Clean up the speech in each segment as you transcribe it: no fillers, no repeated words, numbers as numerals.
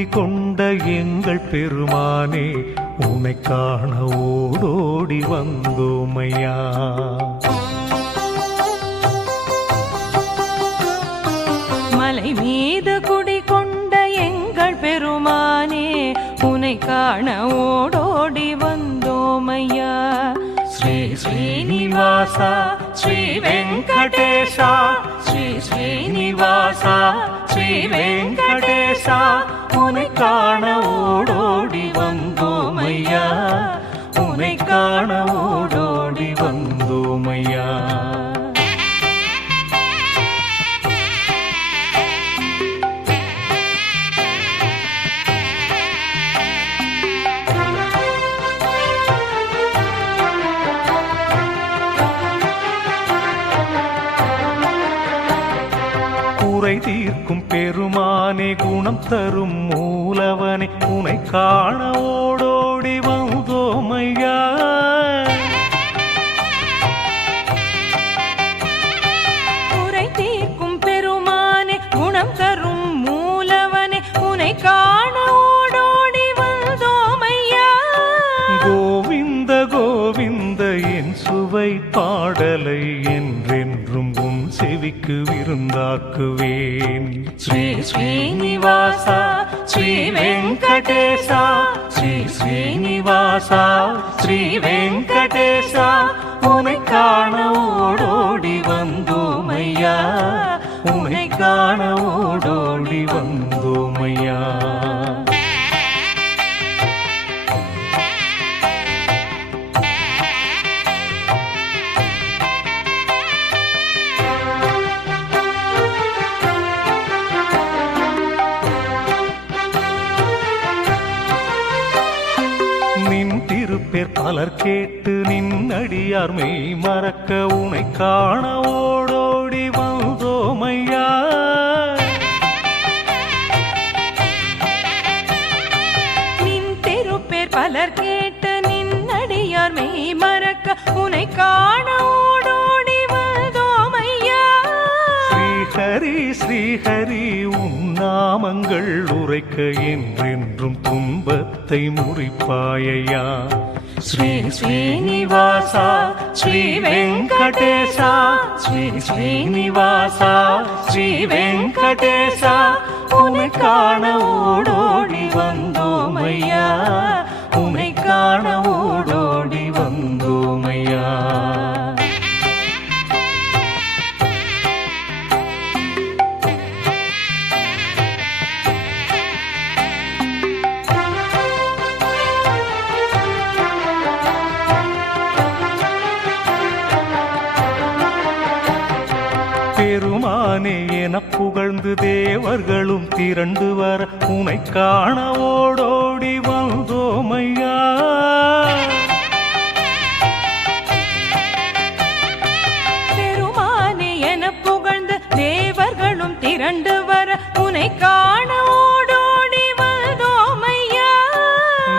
குடிகொண்ட எங்கள் பெருமானே உன்னை காண ஓடோடி வந்தோமையா. மலை மீது குடிகொண்ட எங்கள் பெருமானே உன்னை காண ஓடோடி வந்தோமையா. ஸ்ரீ ஸ்ரீனிவாசா ஸ்ரீ வெங்கடேசா ஸ்ரீ ஸ்ரீனிவாசா ஸ்ரீ வெங்கடேசா உன்னை காண ஓடோடி வந்தோமையா. உன்னை காண ஓடோடி வந்தோமையா. குறை தீர்க்கும் பெருமானே குணம் தரும் மூலவனே உன்னை காண ஓடோடி வந்தோமையா. குறை தீர்க்கும் பெருமானே குணம் தரும் மூலவனே உன்னை காண ஓடோடி வந்தோமையா. கோவிந்த கோவிந்த என் சுவை பாடலை என்றென்றும் உன் செவிக்கு விருந்தாக்குவேன். ஸ்ரீ ஸ்ரீனிவாசா ஸ்ரீ வெங்கடேசா ஸ்ரீ ஸ்ரீனிவாசா ஸ்ரீ வெங்கடேசா உன்னை காண ஓடோடி வந்தோமையா. உன்னை காண ஓடோடி வந்தோமையா. நின் திருப்பேர் பலர் கேட்டு நின்னடியார் மெய் மறக்க உன்னை காண ஓடோடி வந்தோமையா. நின் திருப்பேர் பலர் கேட்டு நின்னடியார் மெய் மறக்க உன்னை காண ஓடோடி வந்தோமையா. ஸ்ரீஹரி ஸ்ரீஹரி உன் நாமங்கள் உரைக்க என்றென்றும் துன்பத்தை முறிப்பாயையா. ஸ்ரீ ஸ்ரீனிவாசா ஸ்ரீ வெங்கடேசா ஸ்ரீ ஸ்ரீனிவாசா ஸ்ரீ வெங்கடேசா உன்னை காண ஓடோடி வந்தோமையா. உன்னை காண ஓடோடி வந்தோமையா. பெருமானே என புகழ்ந்து தேவர்களும் திரண்டு வர உன்னை காண ஓடோடி வந்தோமையா. பெருமானே என புகழ்ந்து தேவர்களும் திரண்டு வர உன்னை காண ஓடோடி வந்தோமையா.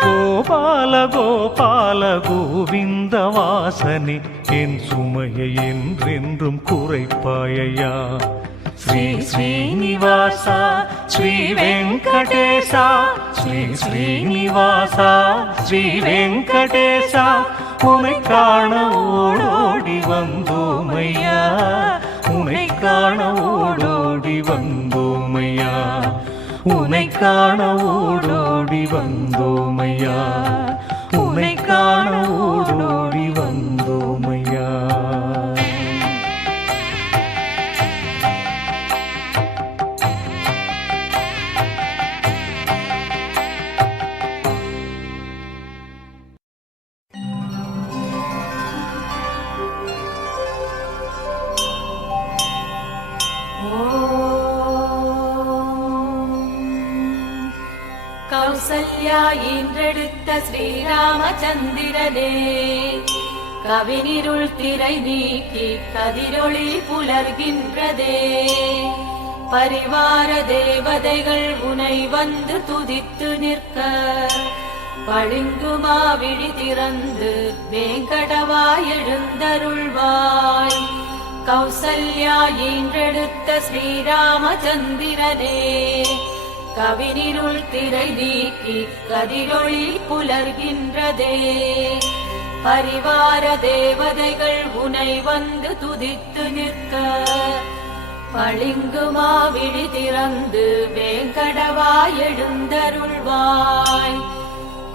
கோபால கோபால கோவிந்த வாசனே என் சுமையை என்றென்றும் குறைப்பாயையா. ஸ்ரீ ஸ்ரீனிவாசா ஸ்ரீ வெங்கடேசா ஸ்ரீ ஸ்ரீனிவாசா ஸ்ரீ வெங்கடேசா உன்னை காண ஓடோடி வந்தோமையா. உன்னை காண ஓடோடி வந்தோமையா. உன்னை காண ஓடோடி வந்தோமையா. உன்னை காண ஓடோடி வந்தோமையா. கௌசல்யா ஈன்றெடுத்த ஸ்ரீராமச்சந்திரனே கவினிருள் திரை நீக்கி கதிரொளி புலர்கின்றதே. பரிவார தேவதைகள் உனை வந்து துதித்து நிற்க பளிங்குமா விழி திறந்து வேங்கடவாய் எழுந்தருள்வாய். கௌசல்யா ஈன்றெடுத்த ஸ்ரீராமச்சந்திரனே கவினிருள் திரை நீக்கி கதிரொளி புலர்கின்றதே. பரிவார தேவதைகள் உனை வந்து துதித்து நிற்க பளிங்கு மாவிழி திறந்து வேங்கடவாய் எழுந்தருள்வாய்.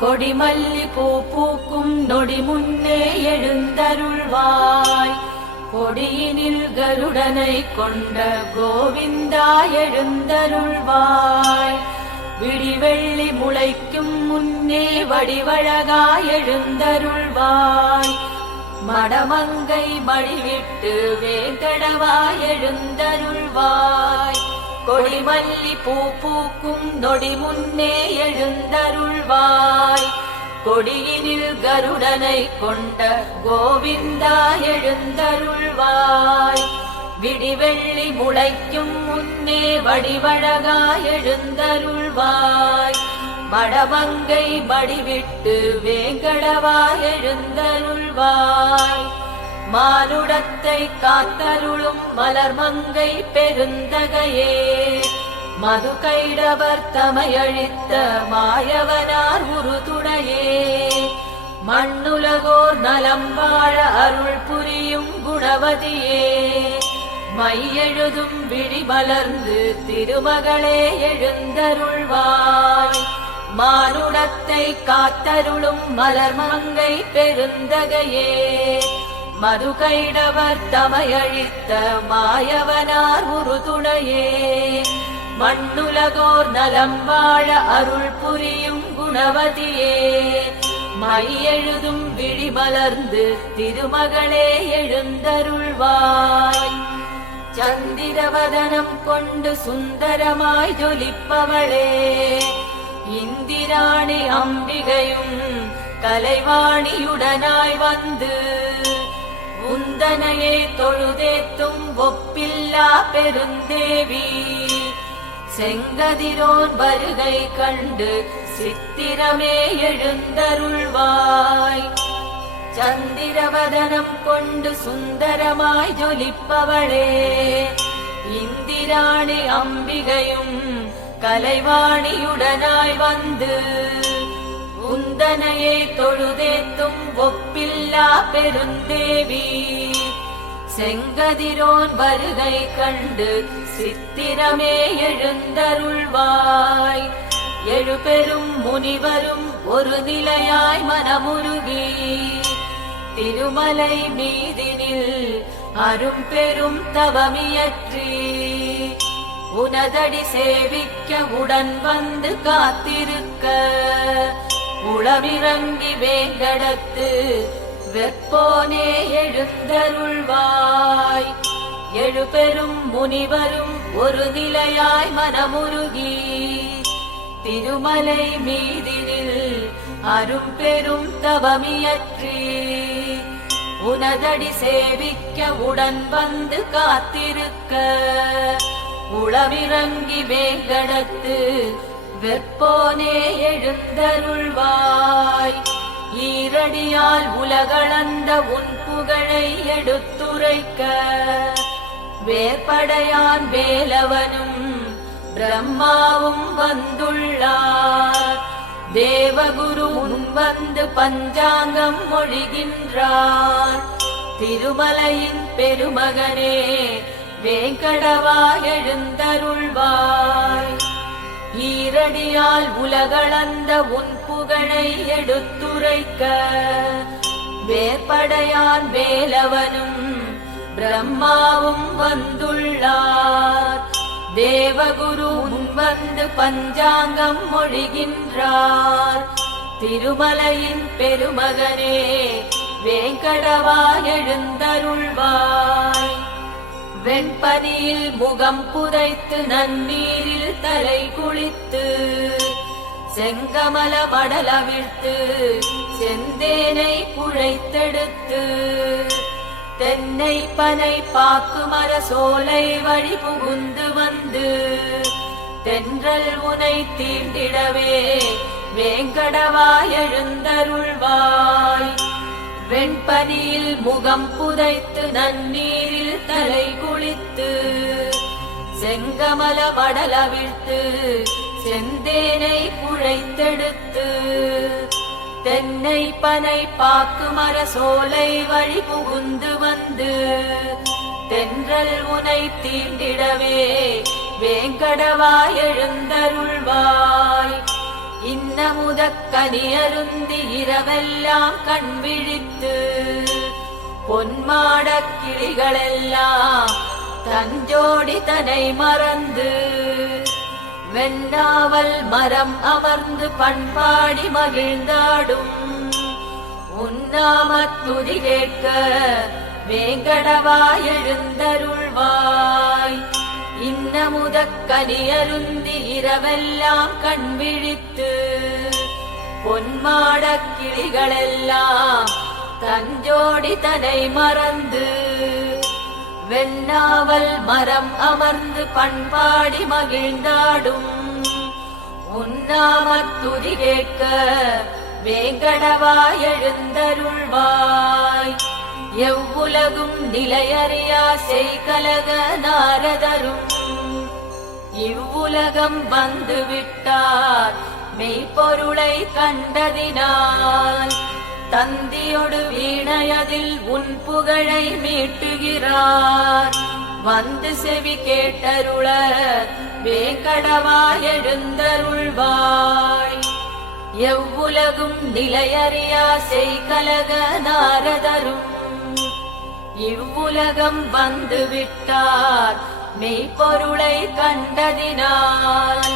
கொடிமல்லி பூ பூக்கும் நொடி முன்னே எழுந்தருள்வாய். கொடியினில் கருடனை கொண்ட கோவிந்தா எழுந்தருள்வாய். விடிவெள்ளி முளைக்கும் முன்னே வடிவழகாய் எழுந்தருள்வாய். மடமங்கை மடிவிட்டு வேங்கடவாய் எழுந்தருள்வாய். கொடிமல்லி பூ பூக்கும் நொடி முன்னே எழுந்தருள்வாய். கொடியினில் கருடனை கொண்ட கோவிந்தா எழுந்தருள்வாய். விடிவெள்ளி முளைக்கும் முன்னே வடிவழகாய் எழுந்தருள்வாய். மடமங்கை மடிவிட்டு வேங்கடவாய் எழுந்தருள்வாய். மானுடத்தை காத்தருளும் மலர்மங்கை பெருந்தகையே, மது கைடவர் தமையழித்த மாயவனார் உறுதுணையே. மண்ணுலகோர் நலம் வாழ அருள் புரியும் குணவதியே, மையெழுதும் விழி மலர்ந்து திருமகளே எழுந்தருள்வாய். மானுடத்தை காத்தருளும் மலர்மங்கை பெருந்தகையே, மது கைடவர் தமையழித்த மாயவனார் உறுதுணையே. மண்ணுலகோர் நலம் வாழ அருள் புரியும் குணவதியே, மையெழுதும் விழி மலர்ந்து திருமகளே எழுந்தருள்வாய். சந்திரவதனம் கொண்டு சுந்தரமாய் ஜொலிப்பவளே, இந்திராணி அம்பிகையும் கலைவாணியுடனாய் வந்து உந்தனையே தொழுதேத்தும் ஒப்பில்லா பெருந்தேவி. செங்கதிரோன் வருகை கண்டு சித்திரமே எழுந்தருள்வாய். சந்திரவதனம் கொண்டு சுந்தரமாய் ஜொலிப்பவளே, இந்திராணி அம்பிகையும் கலைவாணியுடனாய் வந்து உந்தனையே தொழுதேத்தும் ஒப்பில்லா பெருந்தேவி. செங்கதிரோன் வருகை கண்டு சித்திரமே எழுந்தருள்வாய். எழுபெரும் முனிவரும் ஒரு நிலையாய் மனமுருகி திருமலை மீதினில் அரும் பெரும் தவமியற்றி உனதடி சேவிக்க உடன் வந்து காத்திருக்க உளமிறங்கி வேங்கடத்து வெப்போனே எழுந்தருள்வாய். எழுபெரும் முனிவரும் ஒரு நிலையாய் மனமுருகி திருமலை மீதினில் அரும் பெரும் தவமியற்றி உனதடி சேவிக்க உடன் வந்து காத்திருக்க உளமிறங்கி வேங்கடத்து வெப்போனே எழுந்தருள்வாய். ஈரடியால் உலகளந்த உன் புகழை எடுத்துரைக்க வேற்படையான் வேலவனும் பிரம்மாவும் வந்துள்ளார். தேவகுரு வந்து பஞ்சாங்கம் மொழிகின்றார். திருமலையின் பெருமகனே வேங்கடவா எழுந்தருள்வாய். ஈரடியால் உலகளந்த உன் புகழை எடுத்துரைக்க வேற்படையான் வேலவனும் பிரம்மாவும் வந்துள்ளார். தேவகுரு வந்து பஞ்சாங்கம் மொழிகின்றார். திருமலையின் பெருமகனே வேங்கடவா எழுந்தருள்வாய். வெண்பனியில் முகம் புதைத்து நன்னீரில் தலை குளித்து செங்கமல மடலவிழ்த்து செந்தேனை குழைத்தெடுத்து தென்னை பனை பாக்கு மர சோலை வழி புகுந்து வந்து தென்றல் உனை தீண்டிடவே வேங்கடவா எழுந்தருள்வாய். வெண்பனியில் முகம் புதைத்து நன்னீரில் தலை குளித்து செங்கமல மடலவிழ்த்து செந்தேனை குழைத்தெடுத்து தென்னை பனை பாக்கு மர சோலை வழி புகுந்து வந்து தென்றல் உனை தீண்டிடவே வேங்கடவா எழுந்தருள்வாய். இன்னமுதக் கனியருந்தி இரவெல்லாம் கண் விழித்து பொன்மாடக் கிளிகளெல்லாம் தஞ்சோடி தனை மறந்து வெண்ணாவல் மரம் அமர்ந்து பண்பாடி மகிழ்ந்தாடும் உன்னாமத் துதி கேட்க வேங்கடவா எழுந்தருள்வாய். இன்னமுதக் கனியருந்தி இரவெல்லாம் கண் விழித்து பொன்மாடக் கிளிகளெல்லாம் தஞ்சோடி தனை மறந்து வெண்ணாவல் மரம் அமர்ந்து பண்பாடி மகிழ்ந்தாடும் உன்னாமத் துதி கேட்க வேங்கடவா எழுந்தருள்வாய். எவ்வுலகும் நிலையறியா செய்கலக நாரதரும் இவ்வுலகம் வந்து விட்டார் மெய்ப்பொருளை கண்டதினால் தந்தியொடு வீணையதில் உன் புகழை மீட்டுகிறார். வந்து செவி கேட்டருள வேங்கடவா எழுந்தருள்வாய். எவ்வுலகும் நிலையறியா செய்கலக நாரதரும் இவ்வுலகம் வந்து விட்டார் மெய்ப்பொருளை கண்டதினால்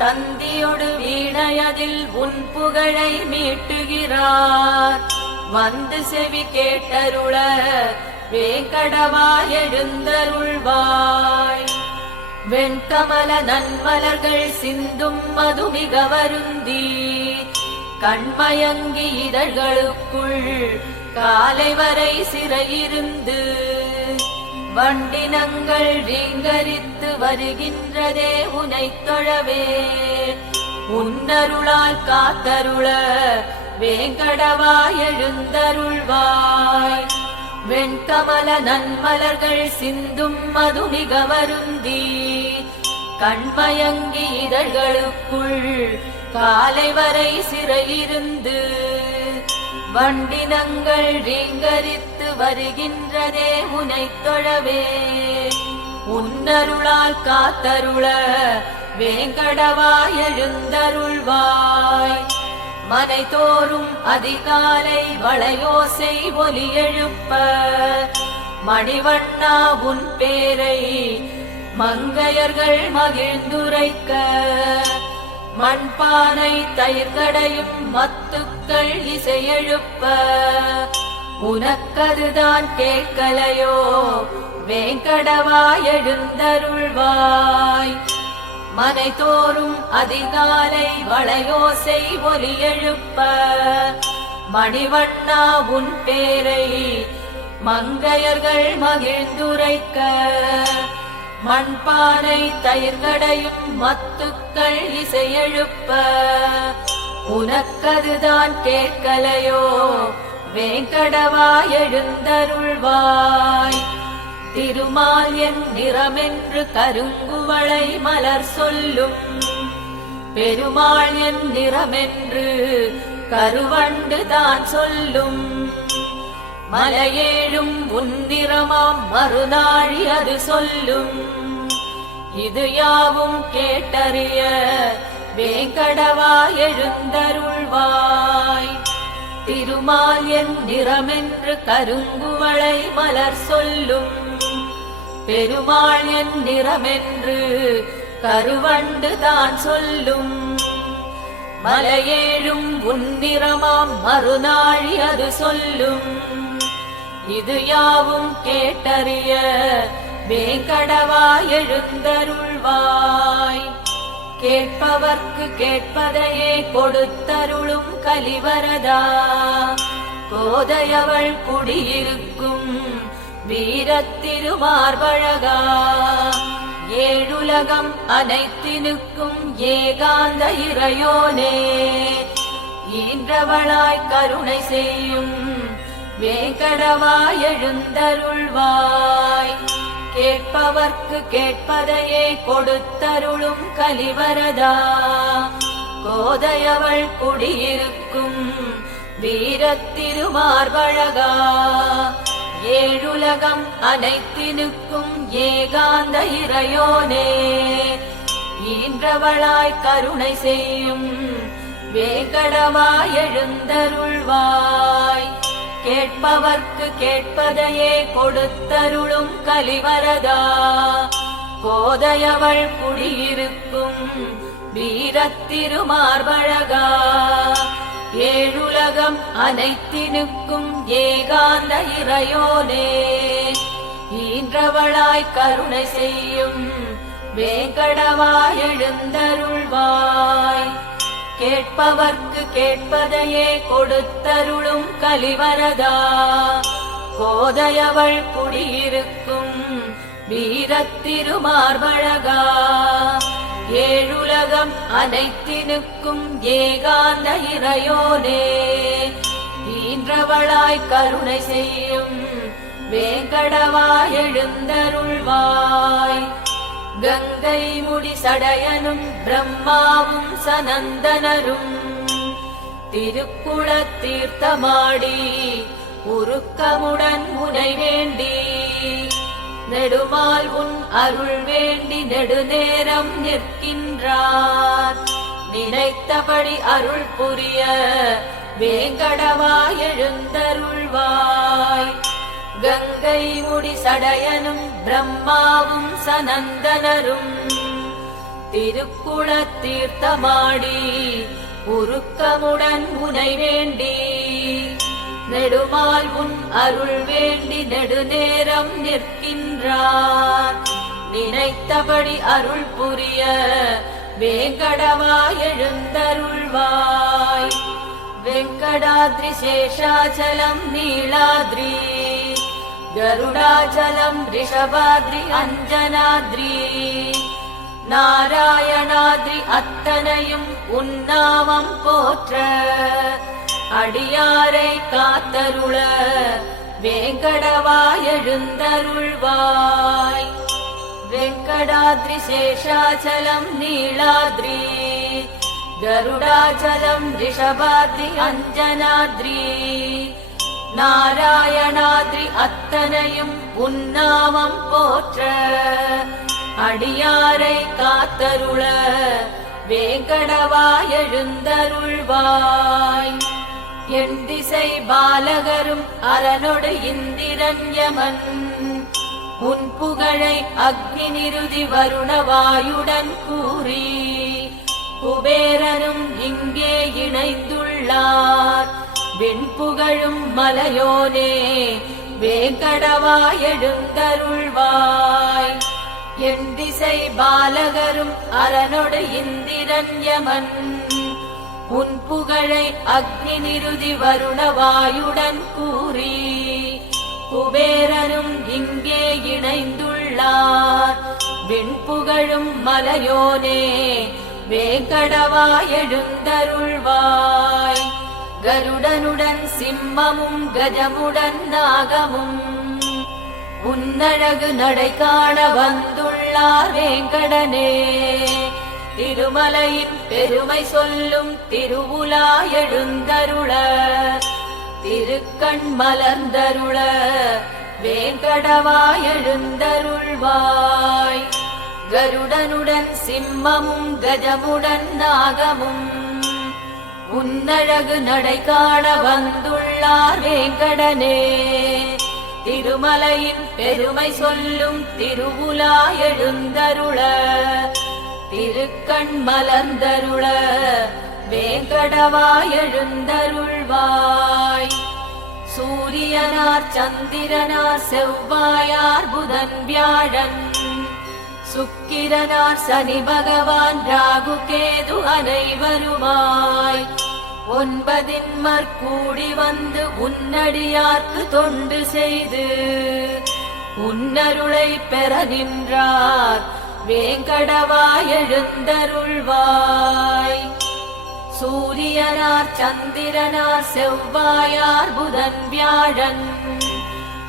தந்தியொடு வீணையதில் உன் புகழை மீட்டுகிறார். வந்து செவி கேட்டருள வேங்கடவா எழுந்தருள்வாய். வெண்கமல நன்மலர்கள் சிந்தும் மதுமிக வருந்தி கண்மயங்கி இதழ்களுக்குள் காலை வரை சிறையிருந்து வண்டினங்கள் ரீங்கரித்து வருகின்றதே உனைத் தொழவே. உன்னருளால் காத்தருள வேங்கடவா எழுந்தருள்வாய். வெண்கமல நன்மலர்கள் சிந்தும் மதுமிக வருந்தி கண்மயங்கி இதழ்களுக்குள் காலை வரை சிறையிருந்து வண்டினங்கள் ரீங்கரித்து வருகின்றதே உனைத் தொழவே. உன்னருளால் காத்தருள வேங்கடவா எழுந்தருள்வாய். மனை தோறும் அதிகாலை வளையோசை ஒலி எழுப்ப மணிவண்ணா உன் பேரை மங்கையர்கள் மகிழ்ந்துரைக்க மண்பானை தயிர்கடையும் மத்துக்கள் இசையெழுப்ப உனக்கதுதான் கேட்கலையோ வேங்கடவா எழுந்தருள்வாய். மனை தோறும் அதிகாலை வளையோசை ஒலி எழுப்ப மணிவண்ணா உன் பேரை மங்கையர்கள் மகிழ்ந்துரைக்க மண்பானை தயிர்கடையும் மத்துக்கள் இசையெழுப்ப உனக்கதுதான் கேட்கலையோ வேங்கடவா எழுந்தருள்வாய். திருமால் என் நிறமென்று கருங்குவளை மலர் சொல்லும் பெருமாள் என் நிறமென்று கருவண்டு தான் சொல்லும் மலையேழும் உன்னிறமாம் மறுநாழி அது சொல்லும். இது யாவும் கேட்டறிய வேங்கடவா எழுந்தருள்வாய். திருமால் என் நிறமென்று கருங்குவளை மலர் சொல்லும் பெருமாள் என் நிறமென்று கருவண்டு தான் சொல்லும் மலையேழும் உன்னிறமாம் மறுநாழி அது சொல்லும். இது யாவும் கேட்டறிய வேங்கடவா எழுந்தருள்வாய். கேட்பவர்க்கு கேட்பதையே கொடுத்தருளும் கலிவரதா கோதையவள் குடியிருக்கும் வீரத்திருமார்பழகா ஏழுலகம் அனைத்தினுக்கும் ஏகாந்த இறையோனே ஈன்றவளாய் கருணை செய்யும் வேங்கடவா எழுந்தருள்வாய். கேட்பவர்க்கு கேட்பதையே கொடுத்தருளும் கலிவரதா கோதையவள் குடியிருக்கும் வீரத்திருமார்பழகா ஏழுலகம் அனைத்தினுக்கும் ஏகாந்த இறையோனே ஈன்றவளாய் கருணை செய்யும் வேங்கடவாய் எழுந்தருள்வாய் கேட்பவர்க்கு கேட்பதையே கொடுத்தருளும் கலிவரதா கோதையவள் குடியிருக்கும் வீரத்திருமார்பழகா ஏழுலகம் அனைத்தினுக்கும் ஏகாந்த இறையோனே ஈன்றவளாய் கருணை செய்யும் வேங்கடவாய் எழுந்தருள்வாய் கேட்பவர்க்கு கேட்பதையே கொடுத்தருளும் கலிவரதா கோதையவள் குடியிருக்கும் வீரத்திருமார்பழகா ஏழுலகம் அனைத்தினுக்கும் ஏகாந்த இறையோனே ஈன்றவளாய் கருணை செய்யும் வேங்கடவாய் எழுந்தருள்வாய் கங்கை முடி சடையனும் பிரம்மாவும் சனந்தனரும் திருக்குளத் தீர்த்தமாடி உருக்கமுடன் முனை வேண்டி நெடுமால் உன் அருள் வேண்டி நெடுநேரம் நிற்கின்றார் நினைத்தபடி அருள் புரிய வேங்கடவாய் எழுந்தருள்வாய் கங்கை முடி சடையனும் பிரம்மாவும் சனந்தனரும் திருக்குளத் தீர்த்தமாடி உருக்கமுடன் முனை வேண்டி நெடுமால் உன் அருள் வேண்டி நெடுநேரம் நிற்கின்றார் நினைத்தபடி அருள் புரிய வேங்கடவாய் எழுந்தருள்வாய் வெங்கடாத்ரி சேஷாச்சலம் நீலாத்ரி கருடாச்சலம் ரிஷபாத்ரி அஞ்சனாத்ரி நாராயணாத்ரி அத்தனையும் உன்னாமம் போற்ற அடியாரை காத்தருள வேங்கடவாய் எழுந்தருள்வாய் வெங்கடாத்ரி சேஷாச்சலம் நீலாத்ரி கருடாச்சலம் ரிஷபாத்ரி அஞ்சனாத்ரி நாராயணாத்ரி அத்தனையும் உன்னாமம் போற்ற அடியாரை காத்தருள வேங்கடவாய் எழுந்தருள்வாய் என் திசை பாலகரும் அரனொடு இந்திரன் யமன் உன் புகழை அக்னி நிருதி வருணவாயுடன் கூறி குபேரனும் இங்கே இணைந்துள்ளார் வெண்புகழும் மலையோனே வேங்கடவாய் எழுந்தருள்வாய் என் திசை பாலகரும் அரனொடு இந்திரன் யமன் உன் புகழை அக்னி நிருதி வருணவாயுடன் கூறி குபேரனும் இங்கே இணைந்துள்ளார் வெண்புகழும் மலையோனே வேங்கடவாய் எழுந்தருள்வாய் கருடனுடன் சிம்மமும் கஜமுடன் நாகமும் உன்னழகு நடை காண வந்துள்ளார் வேங்கடனே திருமலையின் பெருமை சொல்லும் திருவுலா எழுந்தருள திருக்கண் மலர்ந்தருள வேங்கடவாய் எழுந்தருள்வாய் கருடனுடன் சிம்மமும் கஜமுடன் நாகமும் உன்னழகு நடை காண வந்துள்ளார் வேங்கடனே திருமலையின் பெருமை சொல்லும் திருவுலா எழுந்தருள திருக்கண் மலர்ந்தருள வேங்கடவாய் எழுந்தருள்வாய் சூரியனார் சந்திரனார் செவ்வாயார் புதன் வியாழன் சுக்கிரனார் சனி பகவான் ராகு கேது அனைவருமாய் ஒன்பதின்மர் கூடி வந்து உன்னடியார்க்கு தொண்டு செய்து உன்னருளை பெற நின்றார் வேங்கடவாய் எழுந்தருள்வாய் சூரியனார் சந்திரனார் செவ்வாயார் புதன் வியாழன்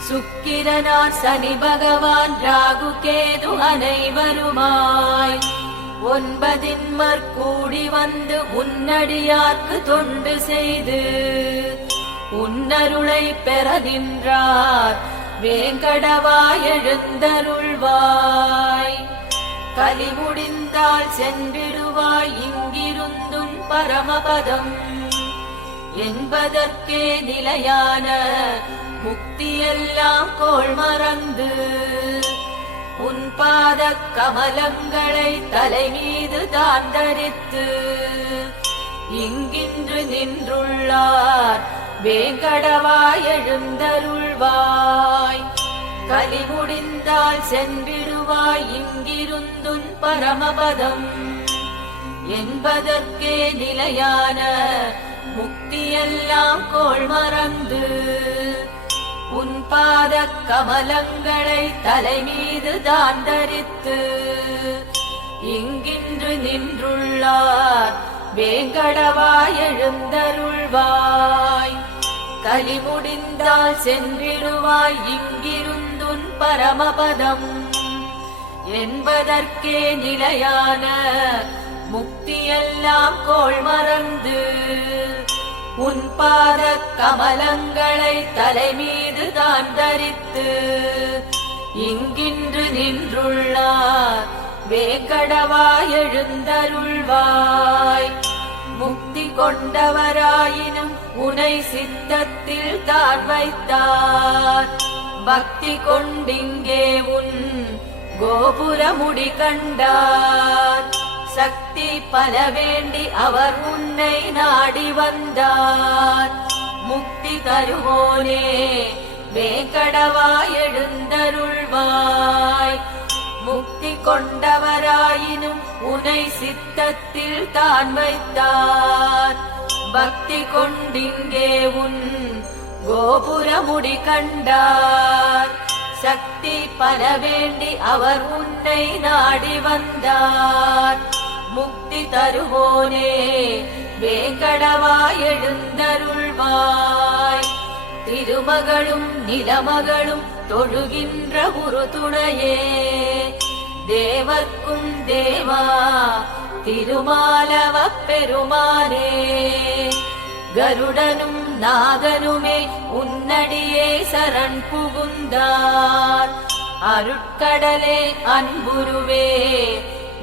சுக்கிரனார் சனி பகவான் ராகு கேது அனைவருமாய் 9 கூடி வந்து உன்னடியார்க்கு தொண்டு செய்து உன்னருளை பெற நின்றார் வேங்கடவாய் எழுந்தருள்வாய். கலி முடிந்தால் சென்றிடுவாய் இங்கிருந்தும் பரமபதம் என்பதற்கே நிலையான முக்தியெல்லாம் கோள் மறந்து உன் பாத கமலங்களை தலை மீது தான் தரித்து இங்கின்று நின்றுள்ளார் வேங்கடவாய் எழுந்தருள்வாய். கலி முடிந்தால் சென்றிடுவாய் இங்கிருந்துன் பரமபதம் என்பதற்கே நிலையான முக்தியெல்லாம் கோள் மறந்து உன் பாத கமலங்களை தலை மீது தான் தரித்து இங்கின்று நின்றுள்ளார் வேங்கடவாய் எழுந்தருள்வாய். கலி முடிந்தால் சென்றிடுவாய் இங்கிருந்துன் பரமபதம் என்பதற்கே நிலையான முக்தியெல்லாம் கோள் மறந்து உன் பாத கமலங்களை தலை மீது தான் தரித்து இங்கின்று நின்றுள்ளார் வேங்கடவாய் எழுந்தருள்வாய். முக்தி கொண்டவராயினும் உனை சித்தத்தில் தான் வைத்தார் பக்தி கொண்டிங்கே உன் கோபுரமுடி கண்டார். சக்தி பல வேண்டி அவர் உன்னை நாடி வந்தார். முக்தி தருவோனே வேங்கடவாய் எழுந்தருள்வாய். முக்தி கொண்டவராயினும் உனை சித்தத்தில் தான் வைத்தார் பக்தி கொண்டிங்கே உன் கோபுரமுடி கண்டார். சக்தி பல வேண்டி அவர் உன்னை நாடி வந்தார். முக்தி தருவோனே வேங்கடவாய் எழுந்தருள்வாய். திருமகளும் நிலமகளும் தொழுகின்ற ஒரு துணையே தேவர்க்கும் தேவா திருமாலவப் பெருமானே. கருடனும் நாகனுமே உன்னடியே சரண் புகுந்தார். அருட்கடலே அன்புருவே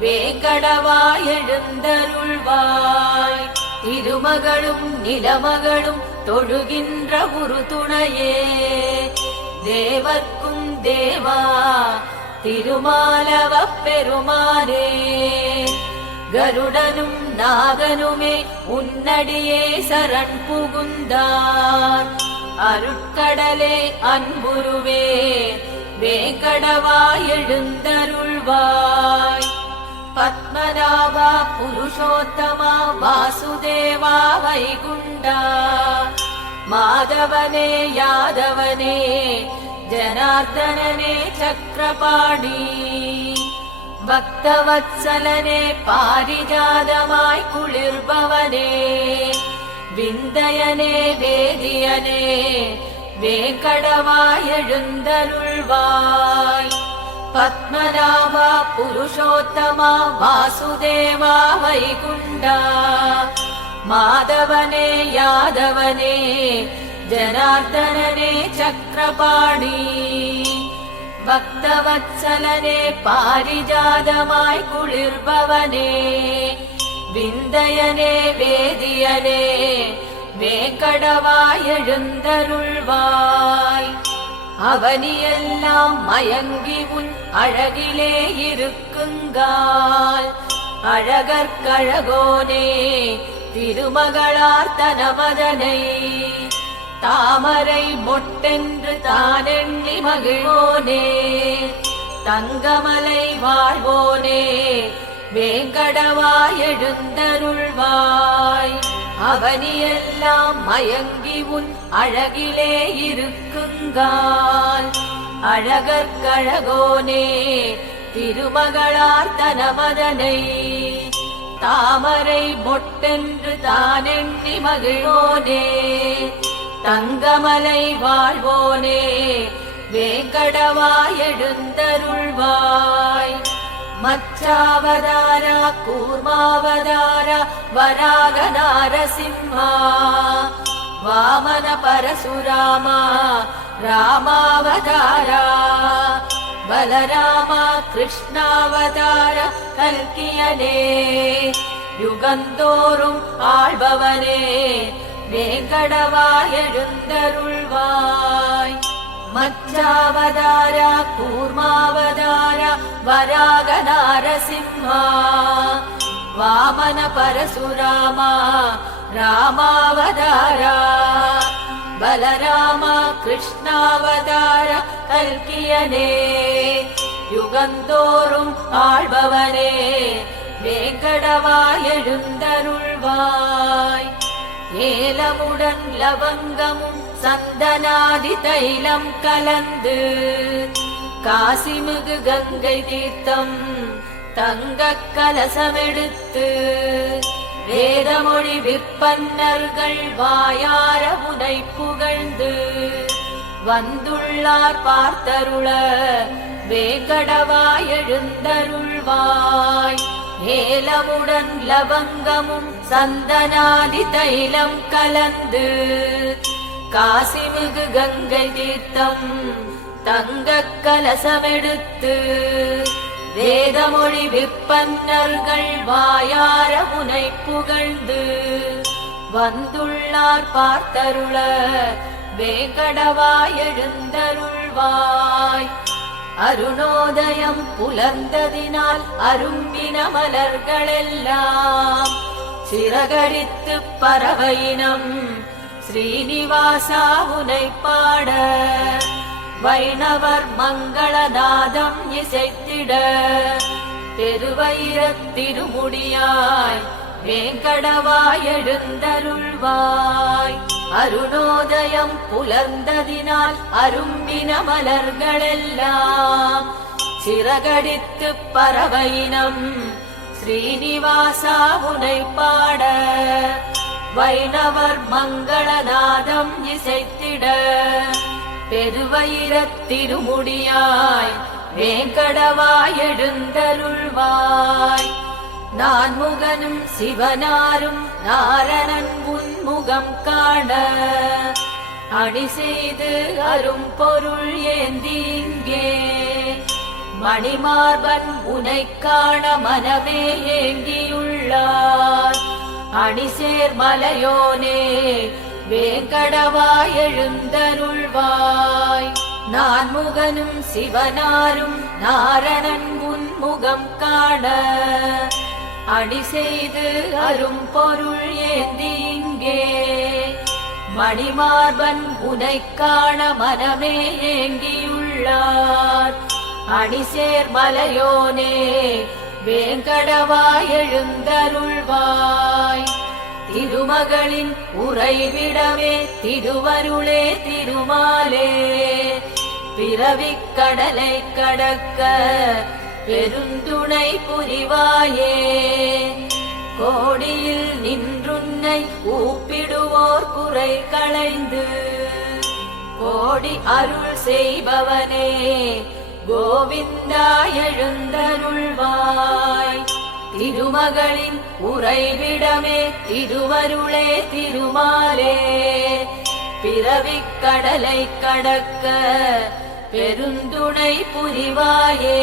வேங்கடவாய் எழுந்தருள்வாய். திருமகளும் நிலமகளும் தொழுகின்ற ஒரு துணையே தேவர்க்கும் தேவா திருமாலவப் பெருமானே. கருடனும் நாகனுமே உன்னடியே சரண் புகுந்தார். அருட்கடலே அன்புருவே வேங்கடவாய் எழுந்தருள்வாய். பத்மநாபா புருஷோத்தமா வாசுதேவா வைகுண்டா மாதவனே யாதவனே ஜனார்தனனே சக்கரபாணி. பக்தவத்சலனே பாரிஜாதமாய் குளிர்பவனே விந்தயனே வேதியனே வேங்கடவாய் எழுந்தருள்வாய். பத்மநாபா புருஷோத்தமா வாசுதேவா வைகுண்டா மாதவனே யாதவனே ஜனார்தனனே சக்கரபாணி. பக்தவத்சலனே பாரிஜாதமாய் குளிர்பவனே விந்தயனே வேதியனே வேங்கடவாய் எழுந்தருள்வாய். அவனியெல்லாம் மயங்கி உன் அழகிலே இருக்குங்கால் அழகற்கழகோனே திருமகளார் தனமதனை தாமரை மொட்டென்று தானெண்ணி மகிழ்வோனே தங்கமலை வாழ்வோனே வேங்கடவாய் எழுந்தருள்வாய். அவனியெல்லாம் மயங்கி உன் அழகிலே இருக்குங்கால் அழகற்கழகோனே திருமகளார் தனமதனை தாமரை மொட்டென்று தானெண்ணி மகிழ்வோனே தங்கமலை வாழ்வோனே வேங்கடவாய் எழுந்தருள்வாய். மச்சாவதாரா கூர்மாவதாரா வராக நாரசிம்மா வாமன பரசுராமா ராமாவதாரா பலராமா கிருஷ்ணாவதார கல்கியனே யுகந்தோறும் ஆள்பவனே வேங்கடவாய் எழுந்தருள்வாய். மச்சாவதாரா கூர்மாவதாரா வராக நாரசிம்மா வாமன பரசுராமா ராமாவதாரா பலராமா கிருஷ்ணாவதார கல்கியனே யுகந்தோறும் ஆள்பவனே வேங்கடவாய் எழுந்தருள்வாய். ஏலமுடன் லவங்கமும் சந்தனாதி தைலம் கலந்து காசிமிகு கங்கை தீர்த்தம் தங்க கலசமெடுத்து வேதமொழி விற்பன்னர்கள் வாயார உனை புகழ்ந்து வந்துள்ளார் பார்த்தருள வேங்கடவாய் எழுந்தருள்வாய். ஏலமுடன் லவங்கமும் சந்தனாதி தைலம் கலந்து காசிமிகு கங்கை தீர்த்தம் தங்க கலசமெடுத்து வேதமொழி விற்பன்னர்கள் வாயார உனை புகழ்ந்து வந்துள்ளார் பார்த்தருள வேங்கடவாய் எழுந்தருள்வாய். அருணோதயம் புலர்ந்ததினால் அரும்பின மலர்களெல்லாம் சிறகடித்து பறவையினம் ஸ்ரீனிவாசா உனை பாட வைணவர் மங்களநாதம் இசைத்திட பெருவயிரத்திருமுடியாய் வேங்கடவாய் எழுந்தருள்வாய். அருணோதயம் புலர்ந்ததினால் அரும்பின மலர்களெல்லாம் சிறகடித்து பறவையினம் ஸ்ரீனிவாசா உனை பாட வைணவர் மங்களநாதம் இசைத்திட பெருவயிரத்திருமுடியாய் வேங்கடவாய் எழுந்தருள்வாய். நான்முகனும் சிவனாரும் நாரணன் உன்முகம் காண அணி செய்து அரும் பொருள் ஏந்தி இங்கே மணிமார்பன் உனை காண மனமே ஏங்கியுள்ளார். அணிசேர் மலையோனே வேங்கடவாய் எழுந்தருள்வாய். நான்முகனும் சிவனாரும் நாரணன் உன்முகம் காண அணி செய்து அரும் பொருள் ஏந்தி இங்கே மணிமார்பன் உனை காண மனமே ஏங்கியுள்ளார். அணிசேர் மலையோனே வேங்கடவாய் எழுந்தருள்வாய். திருமகளின் உறைவிடமே திருவருளே திருமாலே பிறவிக் கடலை கடக்க பெருந்துணை புரிவாயே. கோடியில் நின்றுன்னை கூப்பிடுவோர் குறை களைந்து கோடி அருள் செய்பவனே கோவிந்தா எழுந்தருள்வாய். திருமகளின் உறைவிடமே திருவருளே திருமாலே பிறவிக் கடலை கடக்க பெருந்துணை புரிவாயே.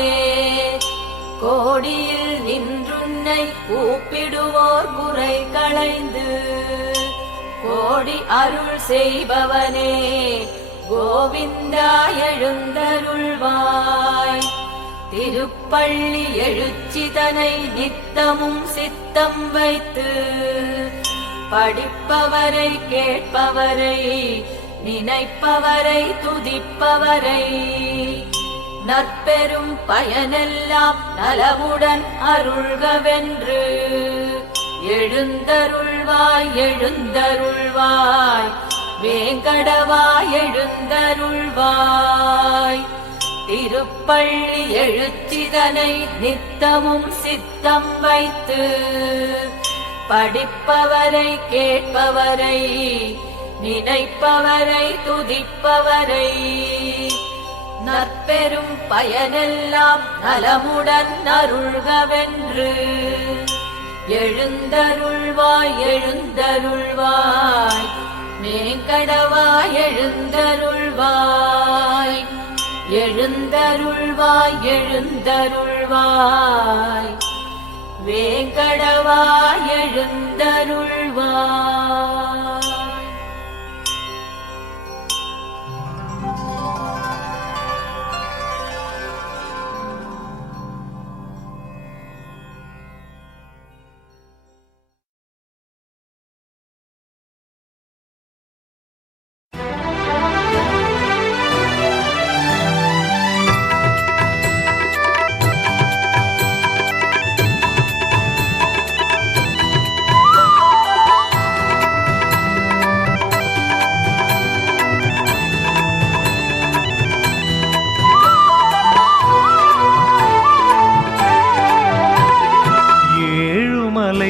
கோடியில் நின்றுன்னை கூப்பிடுவோர் குறை களைந்து கோடி அருள் செய்பவனே கோவிந்தா எழுந்தருள்வாய். திருப்பள்ளி எழுச்சிதனை நித்தமும் சித்தம் வைத்து படிப்பவரை கேட்பவரை நினைப்பவரை துதிப்பவரை நற்பெரும் பயனெல்லாம் நலமுடன் அருள்கவென்று எழுந்தருள்வாய் எழுந்தருள்வாய் வேங்கடவாய் எழுந்தருள்வாய். திருப்பள்ளி எழுச்சிதனை நித்தமும் சித்தம் வைத்து படிப்பவரை கேட்பவரை நினைப்பவரை துதிப்பவரை நற்பெரும் பயனெல்லாம் நலமுடன் அருள்கவென்று எழுந்தருள்வாய் எழுந்தருள்வாய் வேங்கடவாய் எழுந்தருள்வாய் எழுந்தருள்வாய் எழுந்தருள்வாய் வேங்கடவாய் எழுந்தருள்வாய்.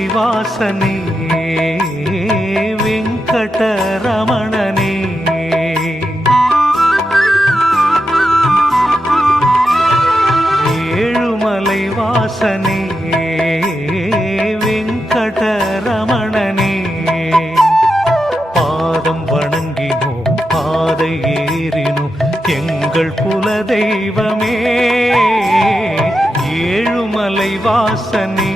வாசனே வெங்கடரமணனே ஏழுமலை வாசனே வெங்கடரமணனே பாதம் வணங்கினோம் பாதை ஏறினோம் எங்கள் குல தெய்வமே ஏழுமலை வாசனே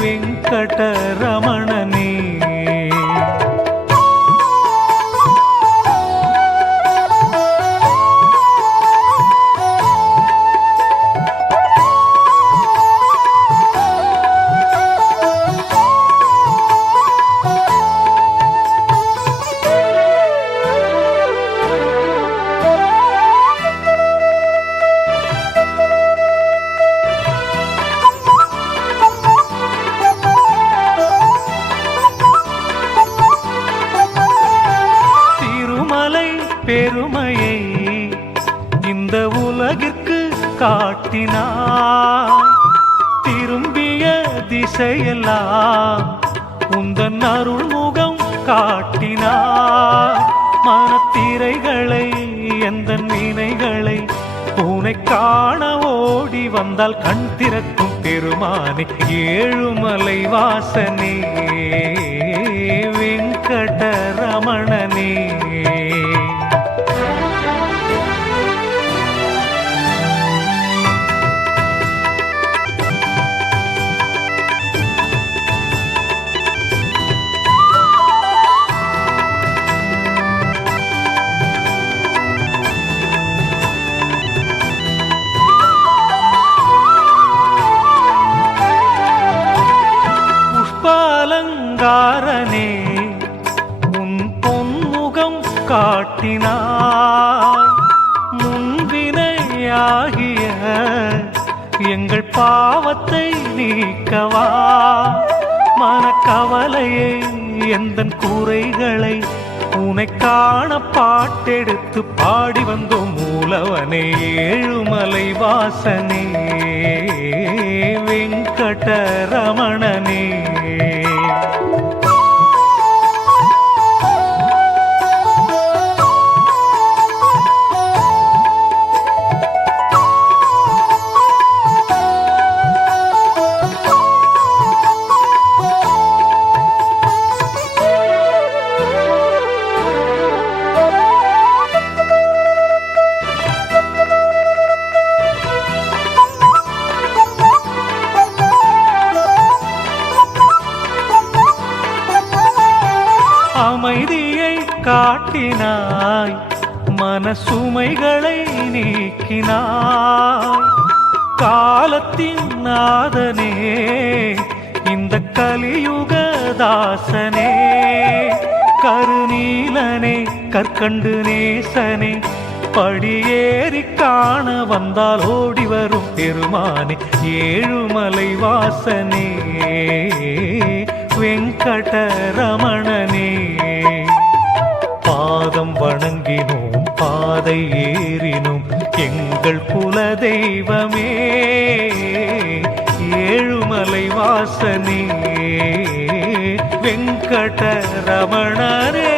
வெங்கடரமணனே பெருமையை இந்த உலகிற்கு காட்டினாய் திரும்பிய திசையெல்லாம் உந்தன் அருள்முகம் காட்டினாய் மனத்திரைகளை எந்த வினைகளை உனை காண ஓடி வந்தால் கண் திறக்கும் பெருமானே ஏழுமலை வாசனே வெங்கடரமணனே அலங்காரனே உன் பொன்முகம் காட்டினாய் முன்வினையாகிய எங்கள் பாவத்தை நீக்கவா மனக்கவலையை எந்தன் குறைகளை உனை காண பாட்டெடுத்து பாடி வந்தோம் மூலவனே ஏழுமலை வாசனே வெங்கடரமணனே அமைதியை காட்டினாய் மனசுமைகளை நீக்கினாய் காலத்தின் நாதனே இந்த கலியுக தாசனே கருநீலனே கற்கண்டு நேசனே படியேறி காண வந்தால் ஓடி வரும் பெருமானே ஏழுமலை வாசனே வெங்கடரமணனே பாதம் வணங்கினோம் பாதை ஏறினோம் எங்கள் குல தெய்வமே ஏழுமலை வாசனே வெங்கடரமணனே.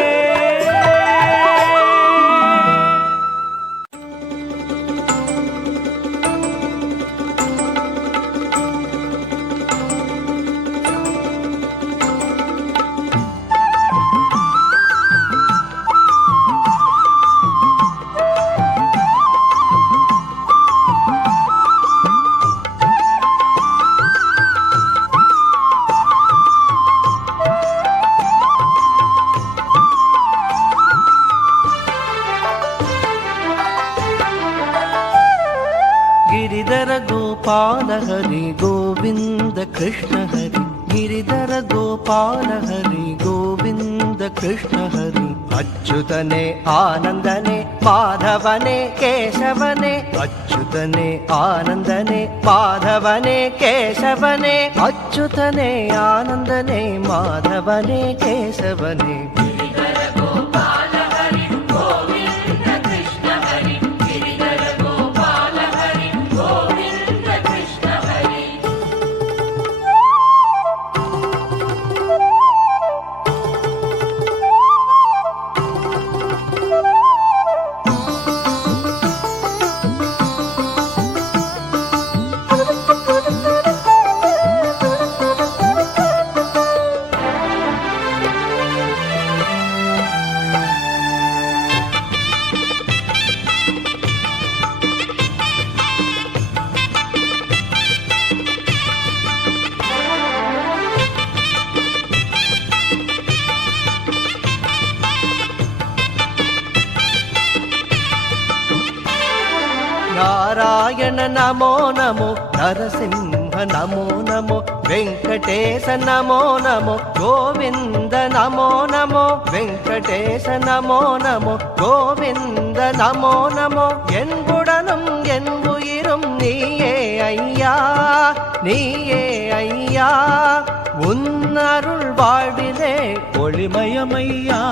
गोपाल हरि गोविन्द कृष्ण हरि गिरिधर गोपाल हरि गोविन्द कृष्ण हरि अच्युतने आनन्दने माधवने केशवने अच्युतने आनन्दने माधवने केशवने अच्युतने आनन्दने माधवने केशवने नारायण नमो नमो नरसिंह नमो नमो वेंकटेश नमो नमो गोविंद नमो नमो वेंकटेश नमो नमो गोविंद नमो नमो என்புடனும் என் உயிரும் நீயே ஐயா நீயே ஐயா உன் அருள் வாழ்விலே ஒளிமயமையா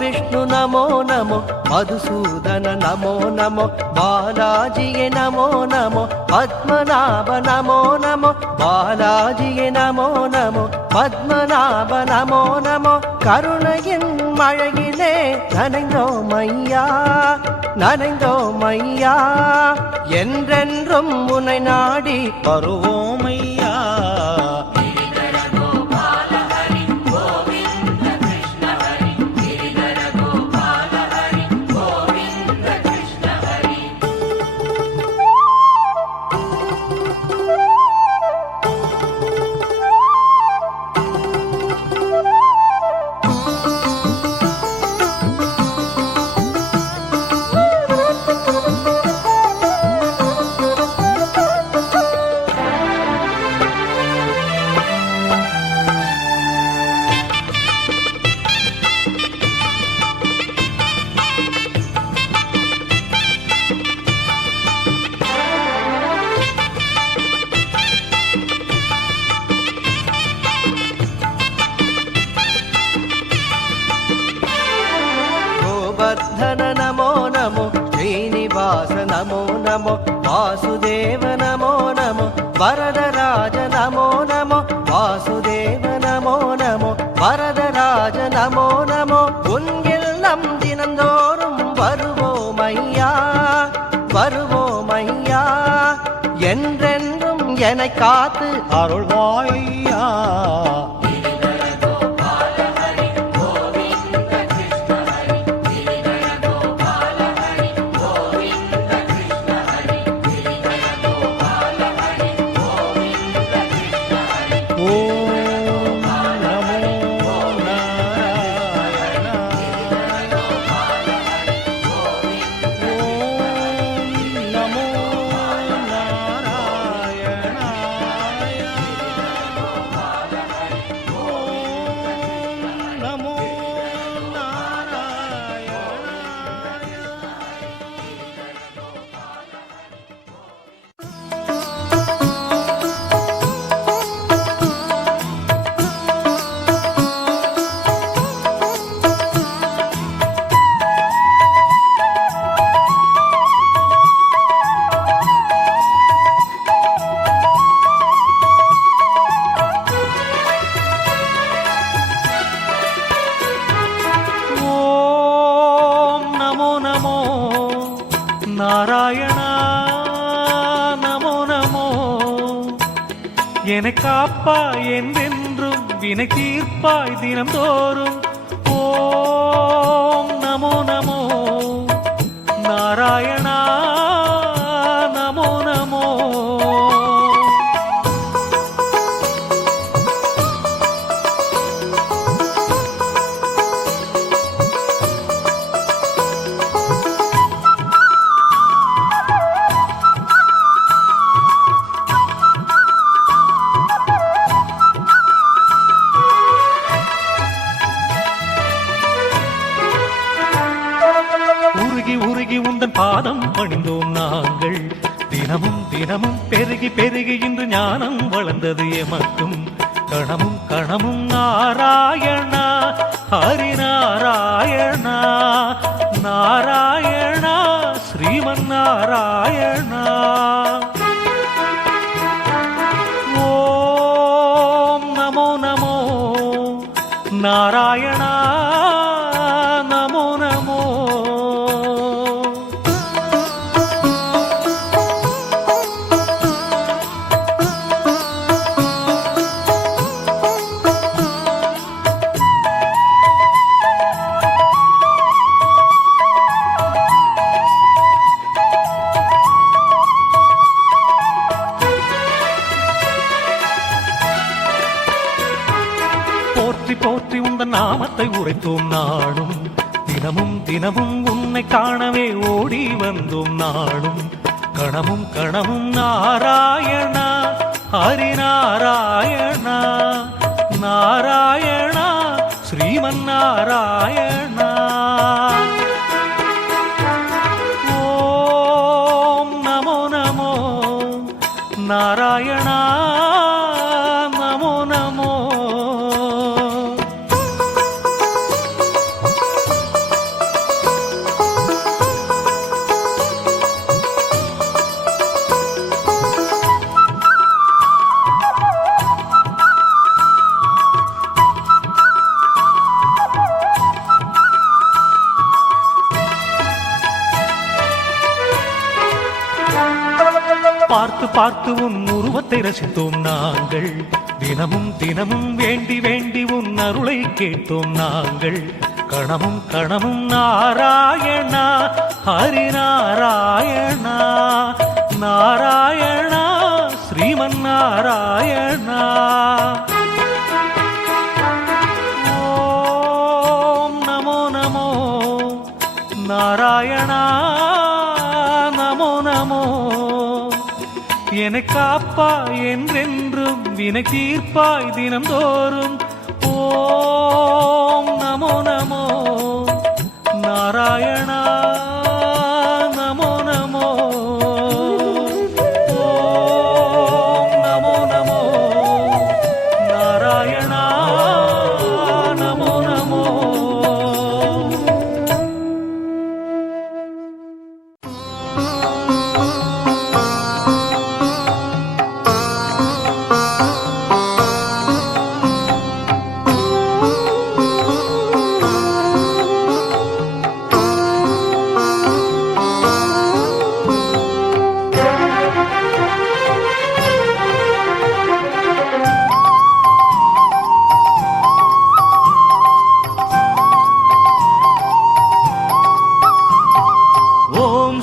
विष्णु नमो नमो मधुसूदन नमो नमो बालाजिये नमो नमो पद्मनाभ नमो नमो बालाजिये नमो नमो पद्मनाभ नमो नमो करुणैயின் மழையிலே நனைந்தோம் ஐயா நனைந்தோம் ஐயா என்றென்றும் உன்னை நாடி வருவோம் ஐயா वर्धन नमो नमो श्रीनिवास नमो नमो वासुदेव नमो नमो वरदराज नमो नमो वासुदेव नमो नमो वरदराज नमो नमो उन्गिल्लम दिनந்தோறும் வருவோமையா வருவோமையா என்றென்றும் என்னை காத்து அருள்வாய்யா நாராயணா நமோ நமோ என்னை காப்பாய் என்றென்றும் வினை தீர்ப்பாய் தினம்தோறும் ஓம் நமோ நமோ நாராயணா நமோ நமோ உருகி உருகி உந்தன் பாதம் பணிந்தோம் நாங்கள் தினமும் தினமும் பெருகி பெருகி இன்று ஞானம் வளர்ந்தது எமக்கும் கணமும் கணமும் நாராயணா ஹரிநாராயணா நாராயணா ஸ்ரீமன் நாராயணா ஓம் நமோ நமோ நாராயணா நமோ நமோ போற்றி போற்றி உந்தன் நாமத்தை உரைத்தோம் நாடும் தினமும் தினமும் உன்னை காணவே ஓடி வந்தோம் நாடும் கணமும் கணமும் நாராயணா ஹரிநாராயணா நாராயணா ஸ்ரீமன் நாராயணா ஓம் நமோ நமோ நாராயணா நமோ நமோ பார்த்து பார்த்து உன் உருவத்தை ரசித்தோம் நாங்கள் தினமும் தினமும் வேண்டி வேண்டி உன் அருளை கேட்டோம் நாங்கள் கணமும் கணமும் நாராயணா ஹரிநாராயணா நாராயணா ஸ்ரீமன் நாராயணா ஓம் நமோ நமோ நாராயணா நமோ நமோ என்னை காப்பாய் என்றென்றும் வினை தீர்ப்பாய் தினம்தோறும் ஓம் நமோ நமோ நாராயணா நமோ நமோ ஓம் நமோ நமோ நாராயணா நமோ நமோ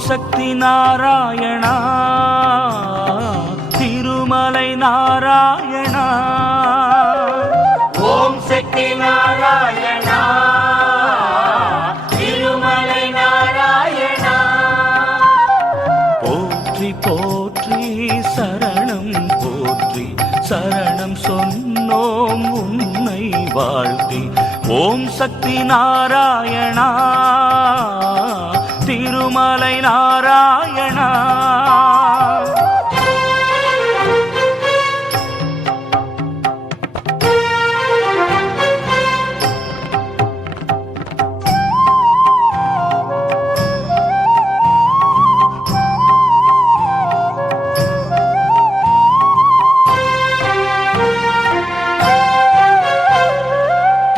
சக்தி நாராயணா திருமலை நாராயணா ஓம் சக்தி நாராயணா திருமலை நாராயணா போற்றி போற்றி சரணம் போற்றி சரணம் சொன்னோம் உன்னை வாழ்த்தி ஓம் சக்தி நாராயணா திருமலை நாராயணா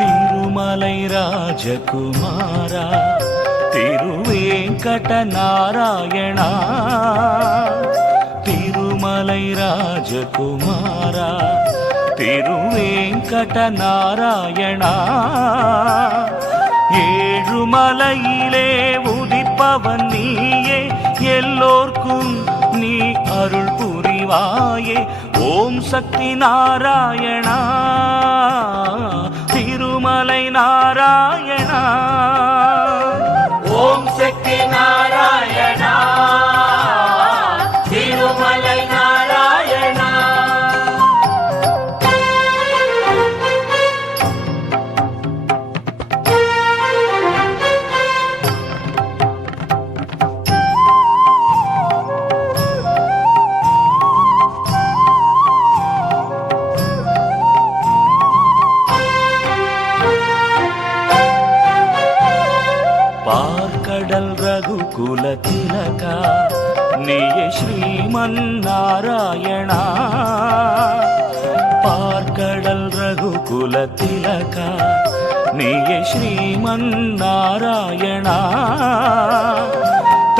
திருமலை ராஜகுமாரா திருவேங்கடமுனிவரா வெங்கடநாராயணா திருமலை ராஜகுமாரா திருவேங்கடநாராயணா ஏழுமலையிலே உதிப்பவன் நீயே எல்லோர்க்கும் நீ அருள் புரிவாயே ஓம் சக்தி நாராயணா திருமலை நாராயணா ஓம் சக்தி நாராயணா திருமலை நாராயணா பார்க்கடல் ரகுகுல திலகா நீயே ஸ்ரீமன் நாராயணா பார்க்கடல் ரகுகுல திலகா நீயே ஸ்ரீமன் நாராயணா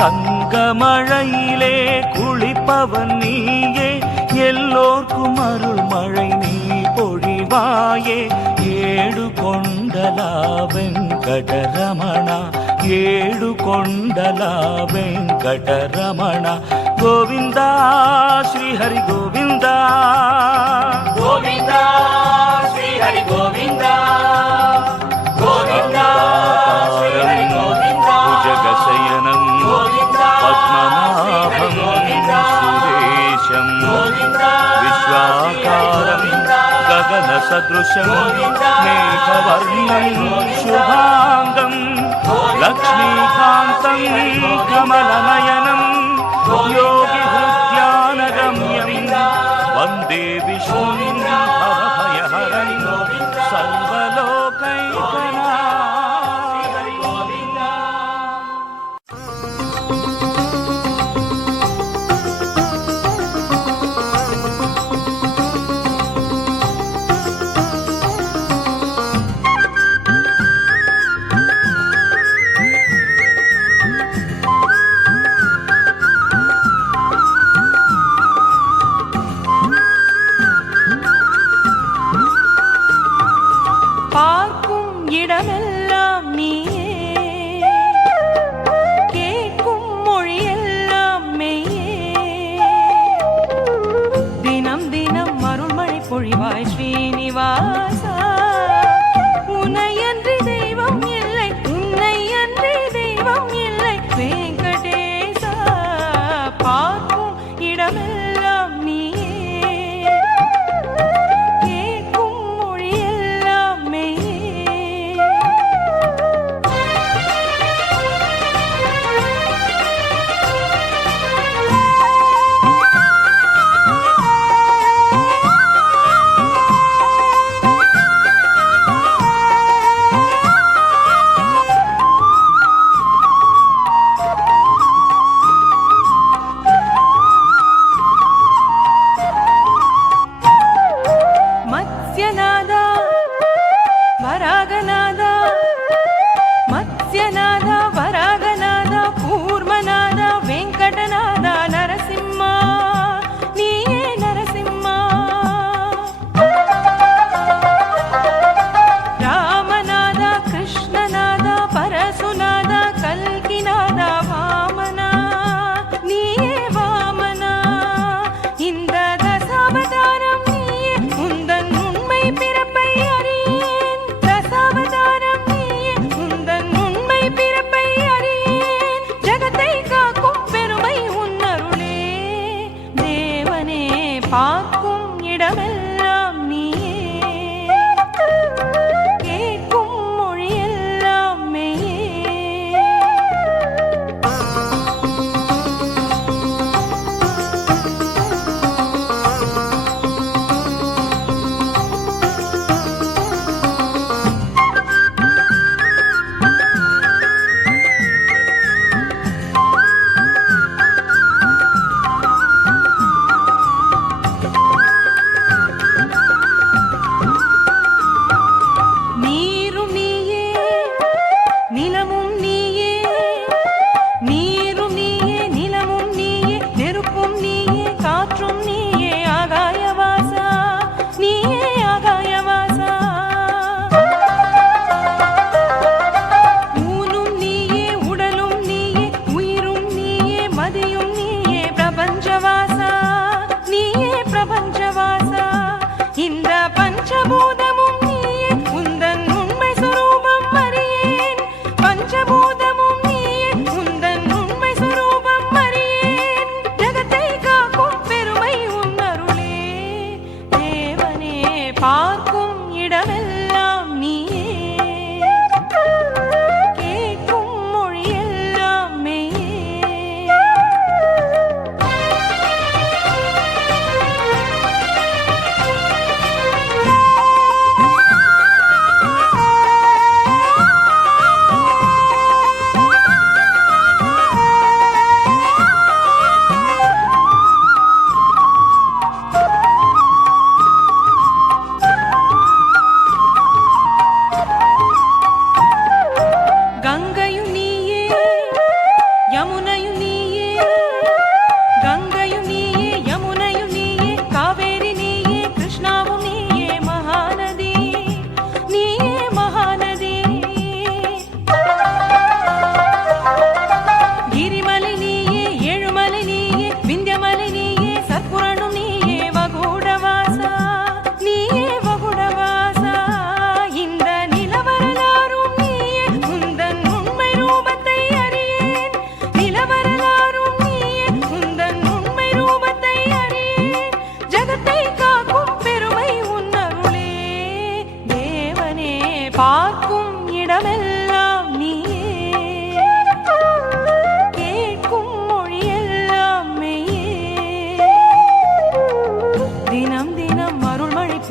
தங்கமழையிலே குளிப்பவன் நீயே எல்லோர்க்கும் அருள் மழை நீ பொழிவாயே ஏடு கொண்டலா வெங்கடரமணா ஏடு கொண்டலா வெங்கடரமணா கோவிந்தா ஸ்ரீஹரி கோவிந்தா கோவிந்தா ஸ்ரீ ஹரி கோவிந்தா கோவிந்தா ஸ்ரீ ஹரி கோவிந்தா భుజగశయనం கோவிந்தா పద్మనాభం సురేశం విశ్వాకారం గగన సదృశం మేఘవర్ణం శుభాంగం లక్ష్మీకాంతం కమలనయనం యోగి హృద్యానగమ్యం వందే విష్ణుం భవభయహరం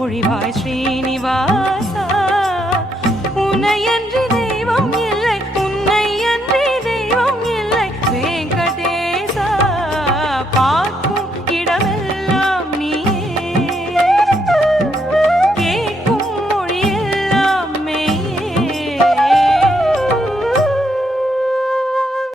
பொழிவாய் ஸ்ரீனிவாசா உனையன்றி